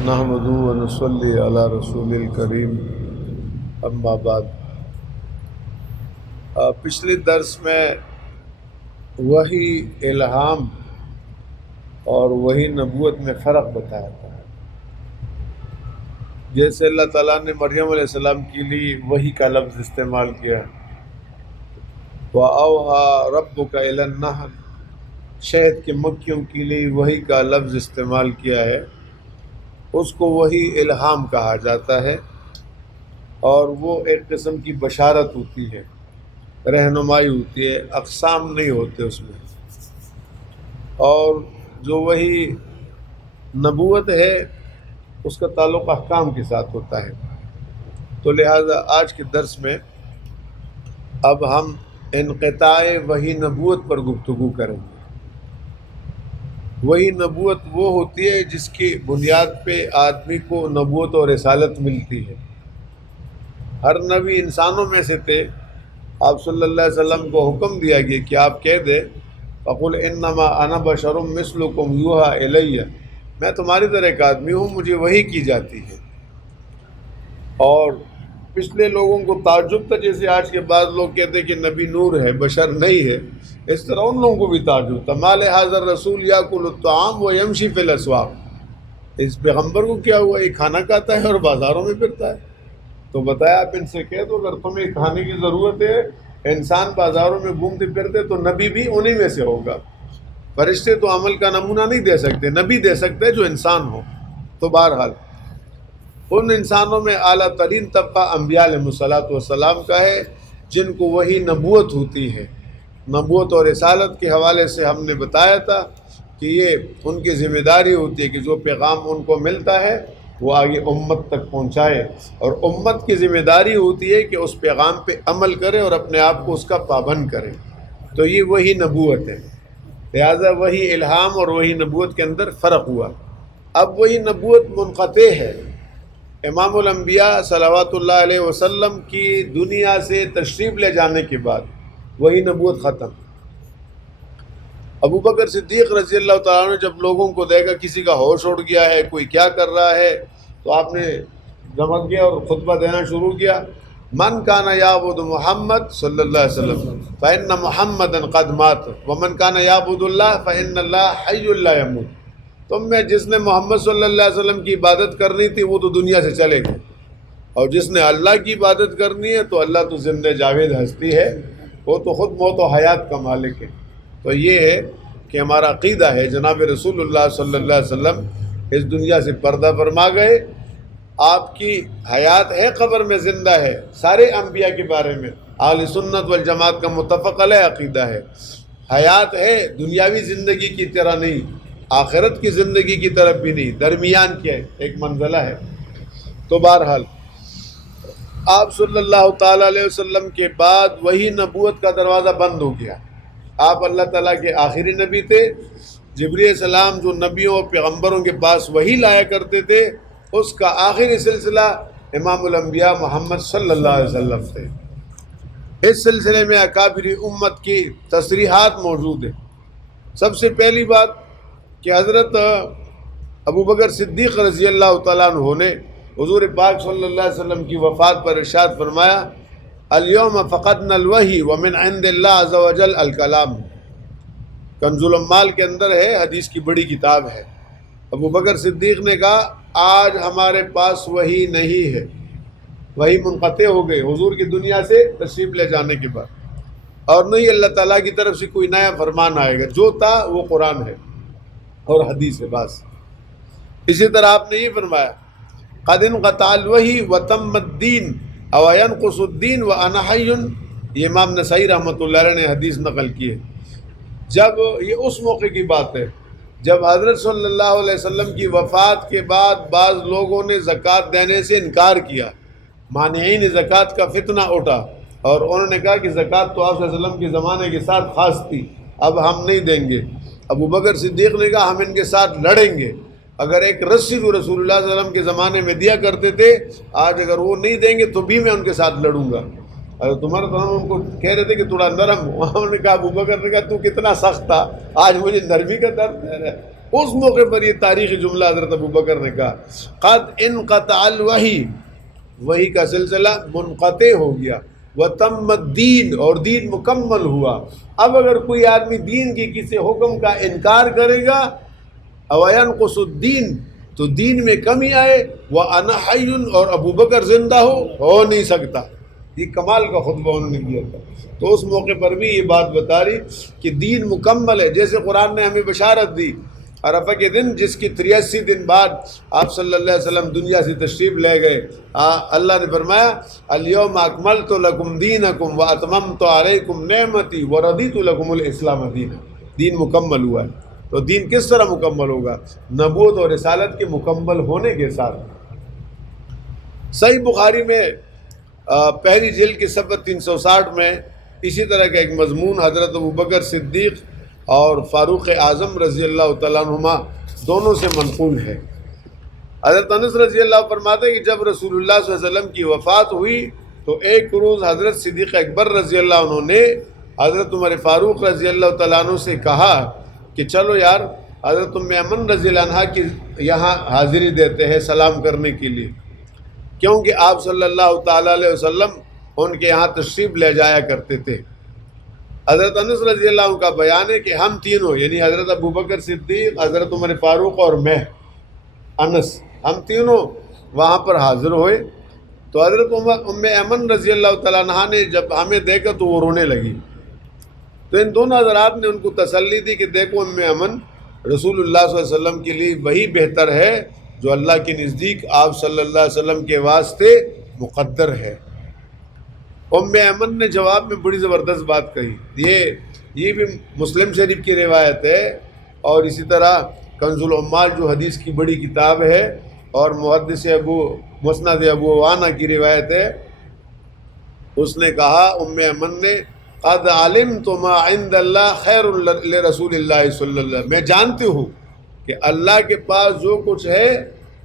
نحمدہ و نصلی علی رسول الکریم، اما بعد۔ پچھلے درس میں وحی الہام اور وحی نبوت میں فرق بتایا تھا۔ جیسے اللہ تعالیٰ نے مریم علیہ السلام کے لیے وحی کا لفظ استعمال کیا، وَأَوْحَىٰ رَبُّكَ إِلَى النَّحْلِ، شہد کے مکھیوں کے لیے وحی کا لفظ استعمال کیا ہے، اس کو وحی الہام کہا جاتا ہے، اور وہ ایک قسم کی بشارت ہوتی ہے، رہنمائی ہوتی ہے، اقسام نہیں ہوتے اس میں۔ اور جو وحی نبوت ہے اس کا تعلق احکام کے ساتھ ہوتا ہے۔ تو لہٰذا آج کے درس میں اب ہم انقطاع وحی نبوت پر گفتگو کریں گے۔ وہی نبوت وہ ہوتی ہے جس کی بنیاد پہ آدمی کو نبوت اور رسالت ملتی ہے۔ ہر نبی انسانوں میں سے تھے، آپ صلی اللہ علیہ وسلم کو حکم دیا گیا کہ آپ کہہ دیں فَقُلْ إِنَّمَا أَنَا بَشَرٌ مِثْلُكُمْ يُوحَىٰ إِلَيَّ، میں تمہاری طرح ایک آدمی ہوں، مجھے وحی کی جاتی ہے۔ اور پچھلے لوگوں کو تعجب تھا، جیسے آج کے بعض لوگ کہتے ہیں کہ نبی نور ہے، بشر نہیں ہے، اس طرح ان لوگوں کو بھی تعجب تھا۔ مَا لِهَٰذَا الرَّسُولِ يَأْكُلُ الطَّعَامَ وَيَمْشِي فِي الْأَسْوَاقِ، اس پیغمبر کو کیا ہوا، یہ کھانا کھاتا ہے اور بازاروں میں پھرتا ہے۔ تو بتایا آپ ان سے کہہ دو اگر تمہیں کھانے کی ضرورت ہے، انسان بازاروں میں گھومتے پھرتے تو نبی بھی انہی میں سے ہوگا۔ فرشتے تو عمل کا نمونہ نہیں دے سکتے، نبی دے سکتے جو انسان ہو۔ تو بہرحال ان انسانوں میں اعلیٰ ترین طبقہ انبیاء علیہ الصلوۃ والسلام کا ہے، جن کو وہی نبوت ہوتی ہے۔ نبوت اور رسالت کے حوالے سے ہم نے بتایا تھا کہ یہ ان کی ذمہ داری ہوتی ہے کہ جو پیغام ان کو ملتا ہے وہ آگے امت تک پہنچائے، اور امت کی ذمہ داری ہوتی ہے کہ اس پیغام پہ عمل کرے اور اپنے آپ کو اس کا پابند کرے۔ تو یہ وہی نبوت ہے۔ لہٰذا وہی الہام اور وہی نبوت کے اندر فرق ہوا۔ اب وہی نبوت منقطع ہے۔ امام الانبیاء صلوات اللہ علیہ وسلم کی دنیا سے تشریف لے جانے کے بعد وہی نبوت ختم۔ ابو بکر صدیق رضی اللہ تعالیٰ عنہ جب لوگوں کو دیکھا کسی کا ہوش اڑ گیا ہے، کوئی کیا کر رہا ہے، تو آپ نے جمع کیا اور خطبہ دینا شروع کیا۔ من کان یعبد محمد صلی اللہ علیہ وسلم فإن محمدا قد مات ومن کان یعبد اللہ فإن اللہ حی لا یموت، تم میں جس نے محمد صلی اللہ علیہ وسلم کی عبادت کرنی تھی وہ تو دنیا سے چلے گئے، اور جس نے اللہ کی عبادت کرنی ہے تو اللہ تو زندہ جاوید ہستی ہے، وہ تو خود موت و حیات کا مالک ہے۔ تو یہ ہے کہ ہمارا عقیدہ ہے جناب رسول اللہ صلی اللہ علیہ وسلم اس دنیا سے پردہ فرما گئے، آپ کی حیات ہے، قبر میں زندہ ہے۔ سارے انبیاء کے بارے میں اہل سنت والجماعت کا متفق علیہ عقیدہ ہے، حیات ہے، دنیاوی زندگی کی طرح نہیں، آخرت کی زندگی کی طرف بھی نہیں، درمیان کی ہے، ایک منزلہ ہے۔ تو بہرحال آپ صلی اللہ تعالیٰ علیہ وسلم کے بعد وہی نبوت کا دروازہ بند ہو گیا۔ آپ اللہ تعالیٰ کے آخری نبی تھے۔ جبریل علیہ السلام جو نبیوں اور پیغمبروں کے پاس وحی لایا کرتے تھے، اس کا آخری سلسلہ امام الانبیاء محمد صلی اللہ علیہ وسلم تھے۔ اس سلسلے میں اکابر امت کی تصریحات موجود ہیں۔ سب سے پہلی بات کہ حضرت ابو بکر صدیق رضی اللہ تعالیٰ عنہ نے حضور پاک صلی اللہ علیہ وسلم کی وفات پر ارشاد فرمایا، الیوم فقدنا الوحی ومن عند اللہ عز وجل الکلام۔ کنز العمال کے اندر ہے، حدیث کی بڑی کتاب ہے۔ ابو بکر صدیق نے کہا آج ہمارے پاس وحی نہیں ہے، وحی منقطع ہو گئے حضور کی دنیا سے تشریف لے جانے کے بعد، اور نہیں اللہ تعالیٰ کی طرف سے کوئی نیا فرمان آئے گا، جو تھا وہ قرآن ہے اور حدیث ہے بس۔ اسی طرح آپ نے یہ فرمایا قد انقطع الوحی وتم الدین او ینقص الدین وانا حی، یہ امام نسائی رحمۃ اللہ علیہ نے حدیث نقل کی ہے۔ جب یہ اس موقع کی بات ہے جب حضرت صلی اللہ علیہ وسلم کی وفات کے بعد بعض لوگوں نے زکوٰۃ دینے سے انکار کیا، مانعین زکوٰۃ کا فتنہ اٹھا، اور انہوں نے کہا کہ زکوٰۃ تو آپ صلی اللہ علیہ وسلم کے زمانے کے ساتھ خاص تھی، اب ہم نہیں دیں گے۔ ابو بکر صدیق نے کہا ہم ان کے ساتھ لڑیں گے، اگر ایک رسی جو رسول اللہ صلی اللہ علیہ وسلم کے زمانے میں دیا کرتے تھے، آج اگر وہ نہیں دیں گے تو بھی میں ان کے ساتھ لڑوں گا۔ اور تمہارا تو ہم ان کو کہہ رہے تھے کہ تھوڑا نرم ہو، انہوں نے کہا ابو بکر نے کہا تو کتنا سخت تھا، آج مجھے نرمی کا درد ہے۔ اس موقع پر یہ تاریخی جملہ حضرت ابوبکر نے کہا، قد انقطع الوحی، وحی کا سلسلہ منقطع ہو گیا، وتم الدین، اور دین مکمل ہوا۔ اب اگر کوئی آدمی دین کی کسی حکم کا انکار کرے گا، او ینقص الدین، تو دین میں کمی آئے، وَأَنَا حَيٌّ، اور ابوبکر زندہ ہو نہیں سکتا۔ یہ کمال کا خطبہ انہوں نے دیا تھا۔ تو اس موقع پر بھی یہ بات بتا رہی کہ دین مکمل ہے، جیسے قرآن نے ہمیں بشارت دی عرفہ کے دن، جس کی 83 دن بعد آپ صلی اللہ علیہ وسلم دنیا سے تشریف لے گئے، اللہ نے فرمایا الیوم اکملت لکم دینکم واتممت علیکم نعمتی ورضیت لکم الاسلام دینا۔ دین مکمل ہوا ہے۔ تو دین کس طرح مکمل ہوگا؟ نبوت اور رسالت کے مکمل ہونے کے ساتھ۔ صحیح بخاری میں پہلی جلد کی صفحہ 360 میں اسی طرح کا ایک مضمون حضرت ابوبکر صدیق اور فاروق اعظم رضی اللہ تعالیٰ عنہما دونوں سے منقول ہے۔ حضرت انس رضی اللہ فرماتے ہیں کہ جب رسول اللہ صلی اللہ علیہ وسلم کی وفات ہوئی تو ایک روز حضرت صدیق اکبر رضی اللہ عنہ نے حضرت عمر فاروق رضی اللہ تعالیٰ عنہ سے کہا کہ چلو یار حضرت ام ایمن رضی اللہ عنہ کی یہاں حاضری دیتے ہیں سلام کرنے کے لیے، کیونکہ آپ صلی اللہ تعالیٰ علیہ وسلم ان کے یہاں تشریف لے جایا کرتے تھے۔ حضرت انس رضی اللہ عنہ کا بیان ہے کہ ہم تینوں، یعنی حضرت ابوبکر صدیق، حضرت عمر فاروق اور میں انس، ہم تینوں وہاں پر حاضر ہوئے تو حضرت ام ایمن رضی اللہ تعالیٰ عنہ نے جب ہمیں دیکھا تو وہ رونے لگی۔ تو ان دونوں حضرات نے ان کو تسلی دی کہ دیکھو ام ایمن، رسول اللہ صلی اللہ علیہ وسلم کے لیے وہی بہتر ہے جو اللہ کے نزدیک آپ صلی اللہ علیہ وسلم کے واسطے مقدر ہے۔ ام ایمن نے جواب میں بڑی زبردست بات کہی، یہ بھی مسلم شریف کی روایت ہے، اور اسی طرح کنز العمال جو حدیث کی بڑی کتاب ہے اور محدث مسند ابو عوانہ کی روایت ہے، اس نے کہا ام ایمن نے قد علمت ما عند اللہ خیر لرسول اللہ صلی اللہ علیہ وسلم، میں جانتی ہوں کہ اللہ کے پاس جو کچھ ہے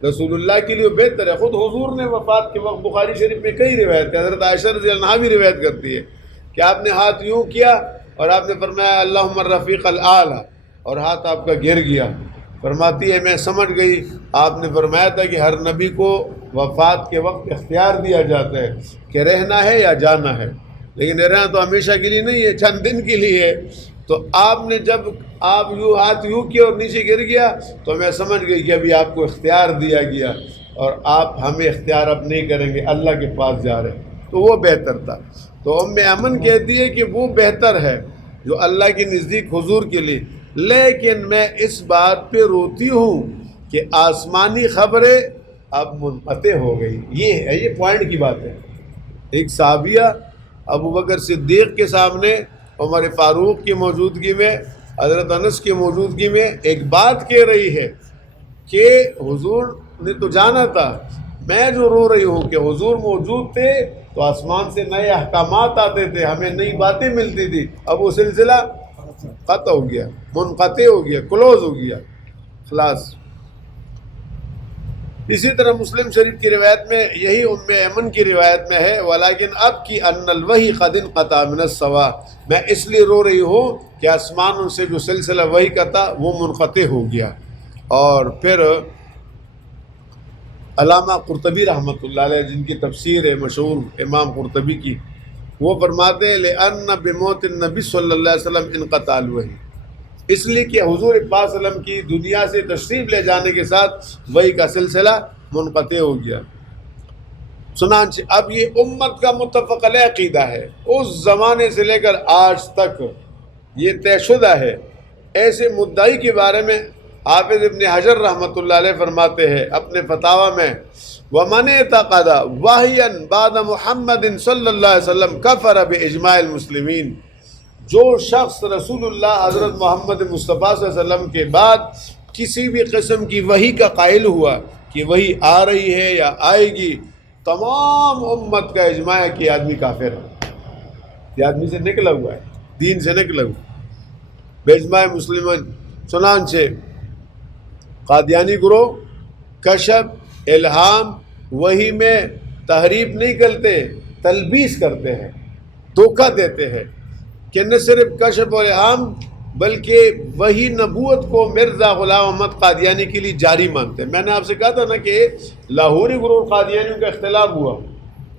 رسول اللہ کے لیے بہتر ہے۔ خود حضور نے وفات کے وقت بخاری شریف میں کئی روایت ہے، حضرت عائشہ رضی اللہ عنہا بھی روایت کرتی ہے کہ آپ نے ہاتھ یوں کیا اور آپ نے فرمایا اللہم الرفیق الاعلی، اور ہاتھ آپ کا گر گیا۔ فرماتی ہے میں سمجھ گئی آپ نے فرمایا تھا کہ ہر نبی کو وفات کے وقت اختیار دیا جاتا ہے کہ رہنا ہے یا جانا ہے، لیکن رہنا تو ہمیشہ کے لیے نہیں ہے، چند دن کے لیے ہے۔ تو آپ نے جب آپ یوں ہاتھ یوں کیا اور نیچے گر گیا تو میں سمجھ گئی کہ ابھی آپ کو اختیار دیا گیا اور آپ ہمیں اختیار اب نہیں کریں گے، اللہ کے پاس جا رہے ہیں، تو وہ بہتر تھا۔ تو ام ایمن کہتی ہے کہ وہ بہتر ہے جو اللہ کے نزدیک حضور کے لیے، لیکن میں اس بات پہ روتی ہوں کہ آسمانی خبریں اب منقطع ہو گئی۔ یہ پوائنٹ کی بات ہے۔ ایک صحابیہ ابوبکر صدیق کے سامنے، عمر فاروق کی موجودگی میں، حضرت انس کی موجودگی میں ایک بات کہہ رہی ہے کہ حضور نے تو جانا تھا، میں جو رو رہی ہوں کہ حضور موجود تھے تو آسمان سے نئے احکامات آتے تھے، ہمیں نئی باتیں ملتی تھی، اب وہ سلسلہ قطع ہو گیا، منقطع ہو گیا، کلوز ہو گیا، خلاص۔ اسی طرح مسلم شریف کی روایت میں یہی ام ایمن کی روایت میں ہے ولیکن اب کی ان الوحی قد انقطع من السماء، میں اس لیے رو رہی ہوں کہ آسمانوں سے جو سلسلہ وحی کا تھا وہ منقطع ہو گیا۔ اور پھر علامہ قرطبی رحمۃ اللہ علیہ جن کی تفسیر ہے مشہور امام قرطبی کی، وہ فرماتے ہیں لأن بموت النبی صلی اللہ علیہ وسلم انقطع الوحی، اس لیے کہ حضور پاک صلی اللہ علیہ وسلم کی دنیا سے تشریف لے جانے کے ساتھ وحی کا سلسلہ منقطع ہو گیا۔ چنانچہ اب یہ امت کا متفق علیہ عقیدہ ہے، اس زمانے سے لے کر آج تک یہ طے شدہ ہے۔ ایسے مدعی کے بارے میں حافظ ابن حجر رحمۃ اللہ علیہ فرماتے ہیں اپنے فتاویٰ میں وَمَنِ اعْتَقَدَ وَحْيًا بَعْدَ مُحَمَّدٍ صلی اللہ علیہ وسلم کفر بِإِجْمَاعِ الْمُسْلِمِينَ، جو شخص رسول اللہ حضرت محمد مصطفیٰ صلی اللہ علیہ وسلم کے بعد کسی بھی قسم کی وحی کا قائل ہوا کہ وحی آ رہی ہے یا آئے گی، تمام امت کا اجماع ہے کہ آدمی کافر ہے، یہ آدمی سے نکلا ہوا ہے، دین سے نکلا ہوا بِإِجْمَاعِ مسلمین۔ چنانچہ قادیانی گروہ کشف، الہام، وحی میں تحریف نہیں کرتے، تلبیس کرتے ہیں، دھوکہ دیتے ہیں کہ نہ صرف کشف و الہام بلکہ وہی نبوت کو مرزا غلام احمد قادیانی کے لیے جاری مانتے ہیں۔ میں نے آپ سے کہا تھا نا کہ لاہوری گروہ قادیانیوں کا اختلاف ہوا،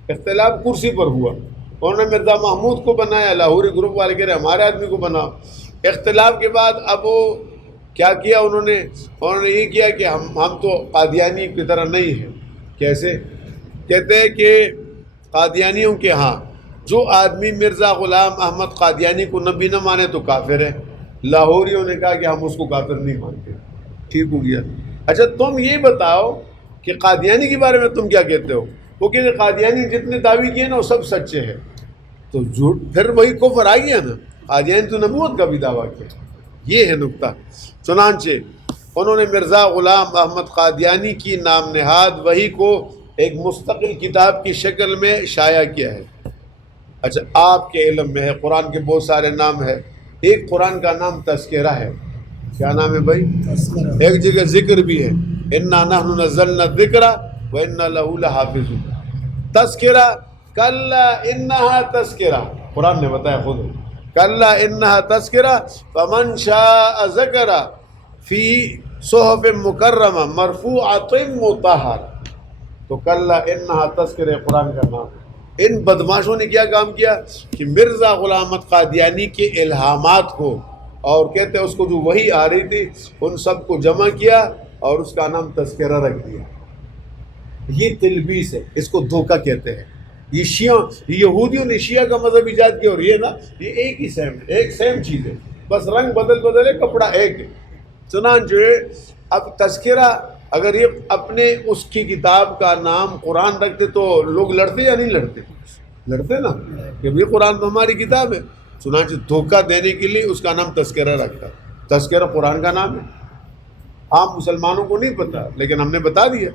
اختلاف کرسی پر ہوا، انہوں نے مرزا محمود کو بنایا، لاہوری گروپ والے کہہ رہے ہمارے آدمی کو بناؤ۔ اختلاف کے بعد اب وہ کیا کیا انہوں نے یہ کیا کہ ہم تو قادیانی کی طرح نہیں ہیں۔ کیسے؟ کہتے ہیں کہ قادیانیوں کے ہاں جو آدمی مرزا غلام احمد قادیانی کو نبی نہ مانے تو کافر ہے۔ لاہوریوں نے کہا کہ ہم اس کو کافر نہیں مانتے۔ ٹھیک ہو گیا۔ اچھا تم یہ بتاؤ کہ قادیانی کے بارے میں تم کیا کہتے ہو؟ وہ کہ قادیانی جتنے دعوی کیے نا وہ سب سچے ہیں، تو جھوٹ پھر وہی کفر آ گیا نا۔ قادیانی تو نبوت کا بھی دعویٰ کیا، یہ ہے نکتہ۔ چنانچہ انہوں نے مرزا غلام احمد قادیانی کی نام نہاد وحی کو ایک مستقل کتاب کی شکل میں شائع کیا ہے۔ اچھا آپ کے علم میں ہے قرآن کے بہت سارے نام ہے، ایک قرآن کا نام تذکرہ ہے۔ کیا نام ہے بھائی؟ ایک جگہ ذکر بھی ہے، انا نحن نزلنا الذکر وانا لہ لحافظون۔ تذکرہ کلا انہا تذکرہ، قرآن نے بتایا خود، کلا انہا تذکرہ فمن شاء ذکر فی صحف مکرمہ مرفوعۃ مطہرہ۔ تو کلا انہا تذکرہ قرآن کا نام ہے۔ ان بدماشوں نے کیا کام کیا کہ مرزا غلام احمد قادیانی کے الہامات کو اور کہتے ہیں اس کو جو وحی آ رہی تھی ان سب کو جمع کیا اور اس کا نام تذکرہ رکھ دیا۔ یہ تلبیس ہے، اس کو دھوکہ کہتے ہیں۔ یہ شیعہ یہودیوں نے شیعہ کا مذہب ایجاد کیا، اور یہ نا یہ ایک ہی سیم چیز ہے، بس رنگ بدل ہے، کپڑا ایک ہے۔ چنانچہ اب تذکرہ اگر یہ اپنے اس کی کتاب کا نام قرآن رکھتے تو لوگ لڑتے یا نہیں لڑتے؟ لڑتے نا کہ یہ قرآن تو ہماری کتاب ہے۔ چنانچہ دھوکہ دینے کے لیے اس کا نام تذکرہ رکھتا۔ تذکرہ قرآن کا نام ہے، عام مسلمانوں کو نہیں پتہ لیکن ہم نے بتا دیا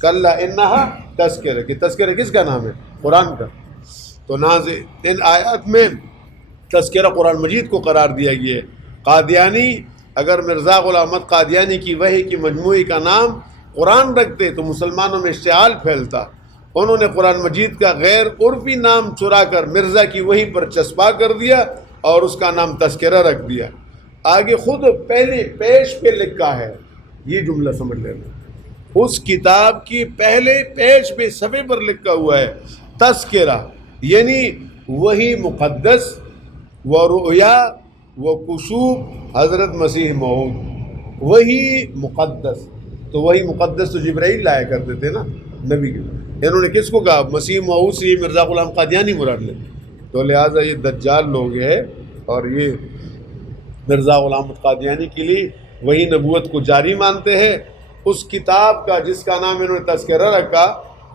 کلا انہا تذکرہ، کہ تذکرہ کس کا نام ہے؟ قرآن کا۔ تو ناظرین ان آیات میں تذکرہ قرآن مجید کو قرار دیا گیا ہے۔ قادیانی اگر مرزا غلام احمد قادیانی کی وحی کی مجموعی کا نام قرآن رکھتے تو مسلمانوں میں اشتعال پھیلتا۔ انہوں نے قرآن مجید کا غیر عرفی نام چرا کر مرزا کی وحی پر چسپاں کر دیا اور اس کا نام تذکرہ رکھ دیا۔ آگے خود پہلے پیج پہ لکھا ہے، یہ جملہ سمجھ لینا، اس کتاب کی پہلے پیج پہ صفحے پر لکھا ہوا ہے تذکرہ، یعنی وحی مقدس و رؤیا و کشوف حضرت مسیح موعود۔ وحی مقدس، تو وحی مقدس تو جبرائیل لایا کرتے تھے نا نبی کے، انہوں نے کس کو کہا؟ مسیح موعود سے یہ مرزا غلام قادیانی مراد لے، تو لہٰذا یہ دجال لوگ ہیں اور یہ مرزا غلام قادیانی کے لیے وہی نبوت کو جاری مانتے ہیں۔ اس کتاب کا جس کا نام انہوں نے تذکرہ رکھا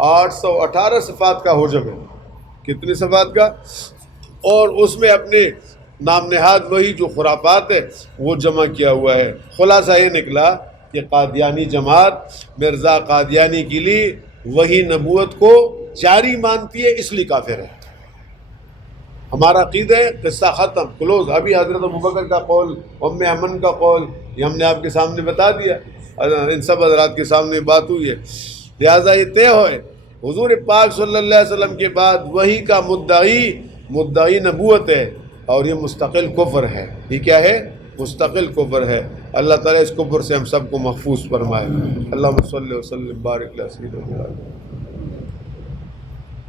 818 صفات کا حجب ہے۔ کتنے صفات کا؟ اور اس میں اپنے نام نہاد وہی جو خرافات ہے وہ جمع کیا ہوا ہے۔ خلاصہ یہ نکلا کہ قادیانی جماعت مرزا قادیانی کے لیے وہی نبوت کو جاری مانتی ہے، اس لیے کافر ہے۔ ہمارا عقیدہ ہے، قصہ ختم، کلوز۔ ابھی حضرت ابوبکر کا قول، ام ایمن کا قول، یہ ہم نے آپ کے سامنے بتا دیا، ان سب حضرات کے سامنے بات ہوئی ہے۔ لہٰذا یہ طے ہوئے حضور پاک صلی اللہ علیہ وسلم کے بعد وحی کا مدعی نبوت ہے، اور یہ مستقل کفر ہے۔ یہ کیا ہے؟ مستقل کفر ہے۔ اللہ تعالیٰ اس کفر سے ہم سب کو محفوظ فرمائے۔ اللہم صلی وسلم بارک علی سیدنا محمد۔